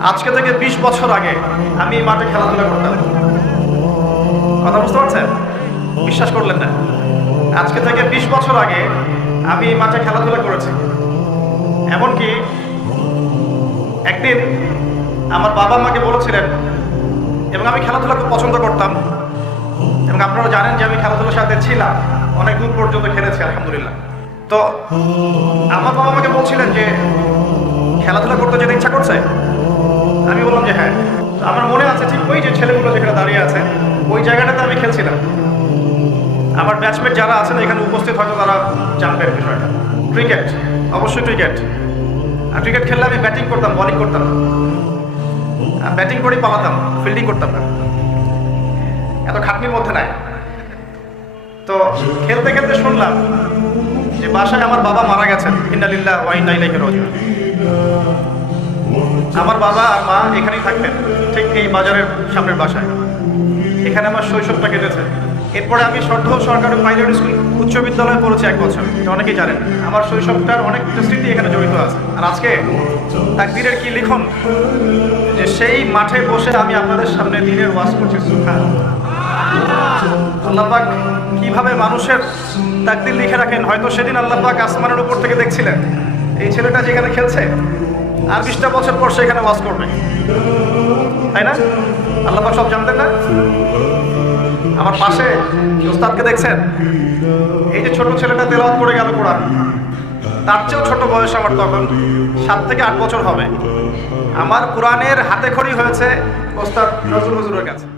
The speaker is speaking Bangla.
আজকে থেকে বিশ বছর আগে আমি মাঠে খেলাধুলা করতাম। কথা বুঝতে পারছেন? বিশ্বাস করলেন না। আজকে থেকে বিশ বছর আগে আমি মাঠে খেলাধুলা করেছি। এমনকি একদিন আমার বাবা মাকে বলেছিলেন, এবং আমি খেলাধুলা খুব পছন্দ করতাম। এবং আপনারা জানেন যে আমি খেলাধুলার সাথে ছিলাম। অনেক দূর পর্যন্ত খেলেছি, আলহামদুলিল্লাহ। তো আমার বাবা আমাকে বলছিলেন যে, খেলাধুলা আমার মনে আছে ঠিক ওই যে ছেলেগুলো যেখানে দাঁড়িয়ে আছে, ওই জায়গাটাতে আমি খেলছিলাম। আমার ব্যাচমেট যারা আছেন, এখানে উপস্থিত হয়তো তারা জানবেন বিষয়টা। ক্রিকেট অবশ্যই ক্রিকেট আর ক্রিকেট খেললে আমি ব্যাটিং করতাম বলিং করতাম ব্যাটিং করেই পালাতাম ফিল্ডিং করতাম না। এত খাটনির মধ্যে নাই। তো খেলতে খেলতে শুনলাম যে বাসায় আমার বাবা মারা গেছেন, ইন্নালিল্লাহ ওয়াইন্না ইলাইহি আমার বাবা আর মা এখানেই থাকতেন, ঠিক এই বাজারের সামনের বাসায়। এখানে আমার শৈশবটা কেটেছে। এরপরে আমি সর্ধল সরকারি প্রাইমারি স্কুল উচ্চ বিদ্যালয়ে পড়েছি এক বছর। অনেকেই জানেন। আমার শৈশবটার অনেক স্মৃতি এখানে জড়িত আছে। আর আজকে তাকবীরের কি লিখন? যে সেই মাঠে বসে আমি আপনাদের সামনে দিনের ওয়াজ করছি। সুবহানাল্লাহ। আল্লাহ পাক কীভাবে মানুষের তাকদির লিখে রাখেন, হয়তো সেদিন আল্লাহ পাক আসমানের উপর থেকে দেখছিলেন, এই ছেলেটা যেখানে খেলছে আর বিশটা বছর পর সে এখানে ওয়াজ করবে। তাই না? আল্লাহ সব জানতেন না? আমার পাশে ওস্তাদকে দেখছেন? এই যে ছোট ছেলেটা তেলাওয়াত করে গেল কোরআন। তার চেয়েও ছোট বয়স আমার তখন। সাত থেকে আট বছর হবে। আমার কোরআনের হাতে খড়ি হয়েছে ওস্তাদ নজরুল হুজুরের কাছে।